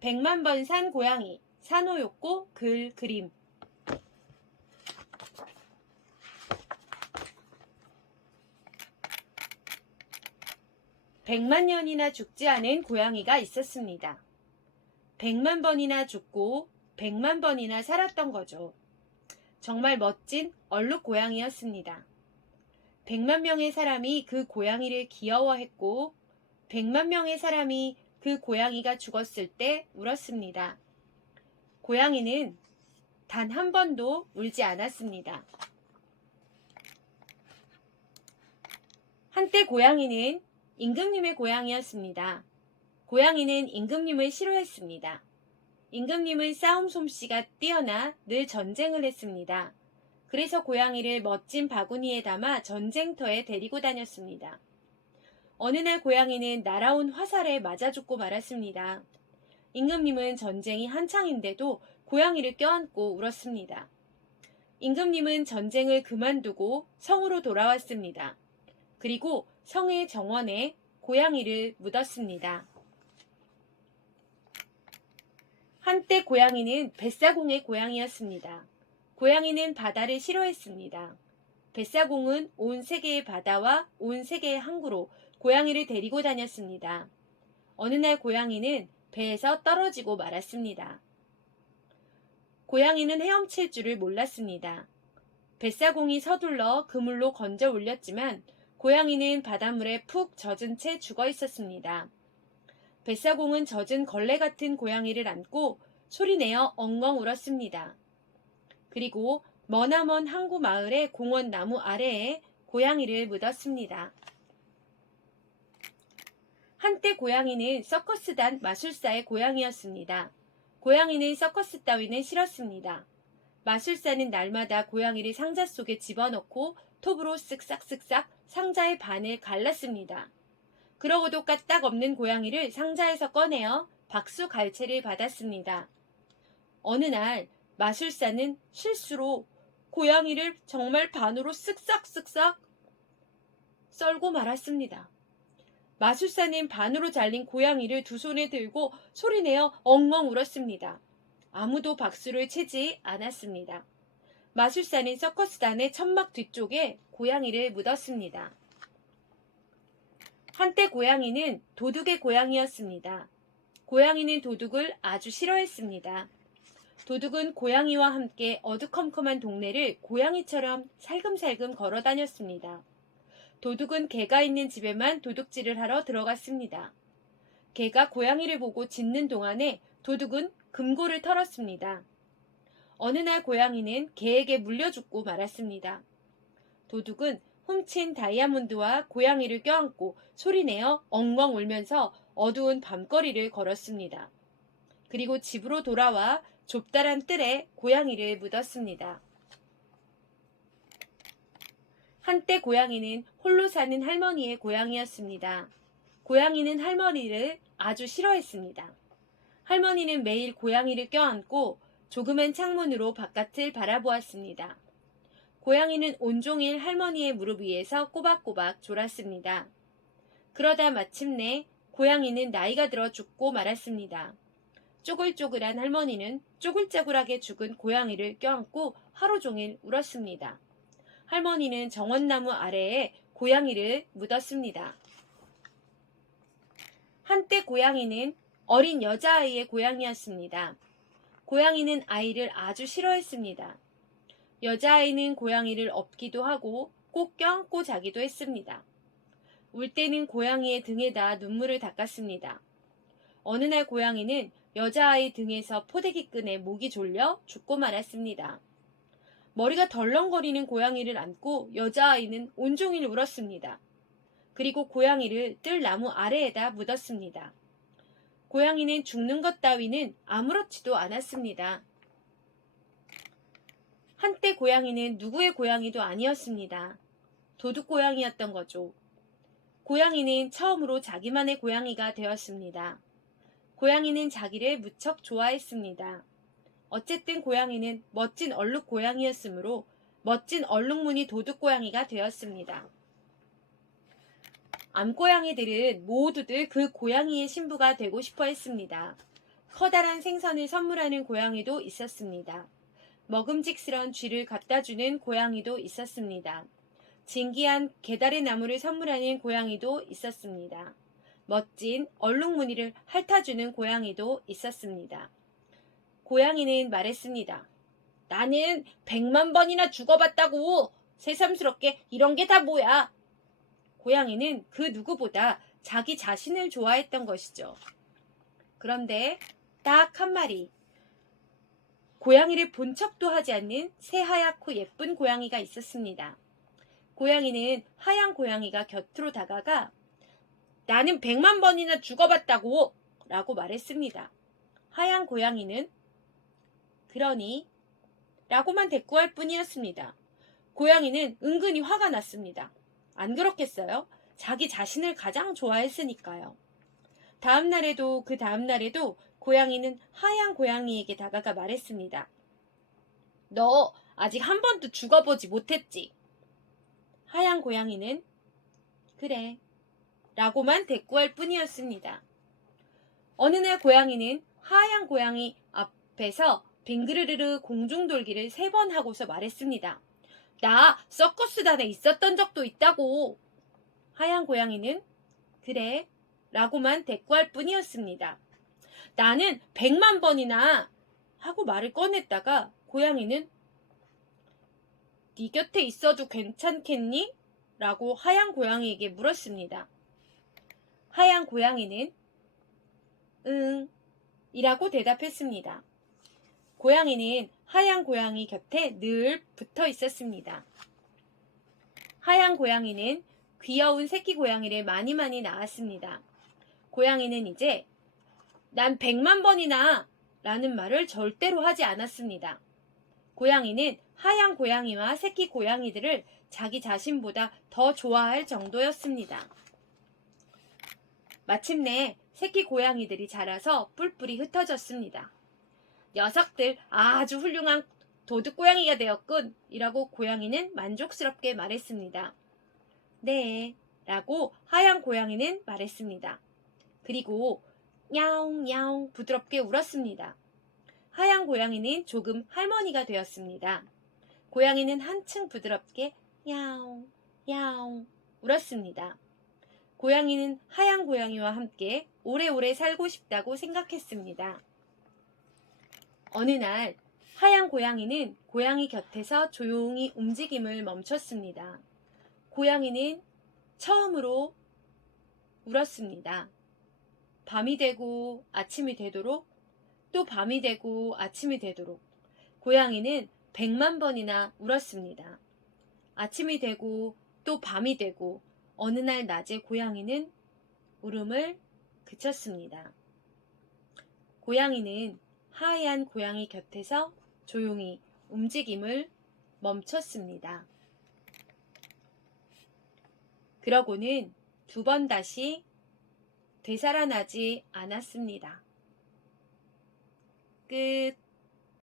백만 번 산 고양이, 산호요코 글 그림. 백만 년이나 죽지 않은 고양이가 있었습니다. 100만 번이나 죽고 100만 번이나 살았던 거죠. 정말 멋진 얼룩 고양이였습니다. 100만 명의 사람이 그 고양이를 귀여워했고 100만 명의 사람이 그 고양이가 죽었을 때 울었습니다. 고양이는 단 한 번도 울지 않았습니다. 한때 고양이는 임금님의 고양이였습니다. 고양이는 임금님을 싫어했습니다. 임금님은 싸움 솜씨가 뛰어나 늘 전쟁을 했습니다. 그래서 고양이를 멋진 바구니에 담아 전쟁터에 데리고 다녔습니다. 어느 날 고양이는 날아온 화살에 맞아 죽고 말았습니다. 임금님은 전쟁이 한창인데도 고양이를 껴안고 울었습니다. 임금님은 전쟁을 그만두고 성으로 돌아왔습니다. 그리고 성의 정원에 고양이를 묻었습니다. 한때 고양이는 뱃사공의 고양이였습니다. 고양이는 바다를 싫어했습니다. 뱃사공은 온 세계의 바다와 온 세계의 항구로 고양이를 데리고 다녔습니다. 어느 날 고양이는 배에서 떨어지고 말았습니다. 고양이는 헤엄칠 줄을 몰랐습니다. 뱃사공이 서둘러 그물로 건져 올렸지만 고양이는 바닷물에 푹 젖은 채 죽어 있었습니다. 뱃사공은 젖은 걸레 같은 고양이를 안고 소리내어 엉엉 울었습니다. 그리고 머나먼 항구 마을의 공원 나무 아래에 고양이를 묻었습니다. 한때 고양이는 서커스단 마술사의 고양이였습니다. 고양이는 서커스 따위는 싫었습니다. 마술사는 날마다 고양이를 상자 속에 집어넣고 톱으로 쓱싹쓱싹 상자의 반을 갈랐습니다. 그러고도 까딱없는 고양이를 상자에서 꺼내어 박수 갈채를 받았습니다. 어느 날 마술사는 실수로 고양이를 정말 반으로 쓱싹쓱싹 썰고 말았습니다. 마술사는 반으로 잘린 고양이를 두 손에 들고 소리내어 엉엉 울었습니다. 아무도 박수를 치지 않았습니다. 마술사는 서커스단의 천막 뒤쪽에 고양이를 묻었습니다. 한때 고양이는 도둑의 고양이였습니다. 고양이는 도둑을 아주 싫어했습니다. 도둑은 고양이와 함께 어두컴컴한 동네를 고양이처럼 살금살금 걸어 다녔습니다. 도둑은 개가 있는 집에만 도둑질을 하러 들어갔습니다. 개가 고양이를 보고 짖는 동안에 도둑은 금고를 털었습니다. 어느 날 고양이는 개에게 물려 죽고 말았습니다. 도둑은 훔친 다이아몬드와 고양이를 껴안고 소리내어 엉엉 울면서 어두운 밤거리를 걸었습니다. 그리고 집으로 돌아와 좁다란 뜰에 고양이를 묻었습니다. 한때 고양이는 홀로 사는 할머니의 고양이였습니다. 고양이는 할머니를 아주 싫어했습니다. 할머니는 매일 고양이를 껴안고 조그만 창문으로 바깥을 바라보았습니다. 고양이는 온종일 할머니의 무릎 위에서 꼬박꼬박 졸았습니다. 그러다 마침내 고양이는 나이가 들어 죽고 말았습니다. 쪼글쪼글한 할머니는 쪼글쪼글하게 죽은 고양이를 껴안고 하루 종일 울었습니다. 할머니는 정원나무 아래에 고양이를 묻었습니다. 한때 고양이는 어린 여자아이의 고양이였습니다. 고양이는 아이를 아주 싫어했습니다. 여자아이는 고양이를 업기도 하고 꼭 껴안고 자기도 했습니다. 울 때는 고양이의 등에다 눈물을 닦았습니다. 어느 날 고양이는 여자아이 등에서 포대기끈에 목이 졸려 죽고 말았습니다. 머리가 덜렁거리는 고양이를 안고 여자아이는 온종일 울었습니다. 그리고 고양이를 뜰 나무 아래에다 묻었습니다. 고양이는 죽는 것 따위는 아무렇지도 않았습니다. 한때 고양이는 누구의 고양이도 아니었습니다. 도둑 고양이였던 거죠. 고양이는 처음으로 자기만의 고양이가 되었습니다. 고양이는 자기를 무척 좋아했습니다. 어쨌든 고양이는 멋진 얼룩 고양이였으므로 멋진 얼룩무늬 도둑 고양이가 되었습니다. 암고양이들은 모두들 그 고양이의 신부가 되고 싶어 했습니다. 커다란 생선을 선물하는 고양이도 있었습니다. 먹음직스런 쥐를 갖다주는 고양이도 있었습니다. 진기한 개다리 나무를 선물하는 고양이도 있었습니다. 멋진 얼룩무늬를 핥아주는 고양이도 있었습니다. 고양이는 말했습니다. 나는 100만 번이나 죽어봤다고. 새삼스럽게 이런 게 다 뭐야. 고양이는 그 누구보다 자기 자신을 좋아했던 것이죠. 그런데 딱 한 마리, 고양이를 본 척도 하지 않는 새하얗고 예쁜 고양이가 있었습니다. 고양이는 하얀 고양이가 곁으로 다가가 나는 100만 번이나 죽어봤다고 라고 말했습니다. 하얀 고양이는 그러니 라고만 대꾸할 뿐이었습니다. 고양이는 은근히 화가 났습니다. 안 그렇겠어요? 자기 자신을 가장 좋아했으니까요. 다음 날에도 그 다음 날에도 고양이는 하얀 고양이에게 다가가 말했습니다. 너 아직 한 번도 죽어보지 못했지? 하얀 고양이는 그래 라고만 대꾸할 뿐이었습니다. 어느 날 고양이는 하얀 고양이 앞에서 빙그르르르 공중돌기를 3번 하고서 말했습니다. 나 서커스단에 있었던 적도 있다고. 하얀 고양이는 그래 라고만 대꾸할 뿐이었습니다. 나는 100만 번이나 하고 말을 꺼냈다가 고양이는 네 곁에 있어도 괜찮겠니? 라고 하얀 고양이에게 물었습니다. 하얀 고양이는 응 이라고 대답했습니다. 고양이는 하얀 고양이 곁에 늘 붙어 있었습니다. 하얀 고양이는 귀여운 새끼 고양이를 많이 낳았습니다. 고양이는 이제 난 100만 번이나 라는 말을 절대로 하지 않았습니다. 고양이는 하얀 고양이와 새끼 고양이들을 자기 자신보다 더 좋아할 정도였습니다. 마침내 새끼 고양이들이 자라서 뿔뿔이 흩어졌습니다. 녀석들 아주 훌륭한 도둑고양이가 되었군 이라고 고양이는 만족스럽게 말했습니다. 네 라고 하얀 고양이는 말했습니다. 그리고 야옹 야옹 부드럽게 울었습니다. 하얀 고양이는 조금 할머니가 되었습니다. 고양이는 한층 부드럽게 야옹 야옹 울었습니다. 고양이는 하얀 고양이와 함께 오래오래 살고 싶다고 생각했습니다. 어느 날 하얀 고양이는 고양이 곁에서 조용히 움직임을 멈췄습니다. 고양이는 처음으로 울었습니다. 밤이 되고 아침이 되도록 또 밤이 되고 아침이 되도록 고양이는 100만 번이나 울었습니다. 아침이 되고 또 밤이 되고 어느 날 낮에 고양이는 울음을 그쳤습니다. 고양이는 하얀 고양이 곁에서 조용히 움직임을 멈췄습니다. 그러고는 2번 다시 되살아나지 않았습니다. 끝.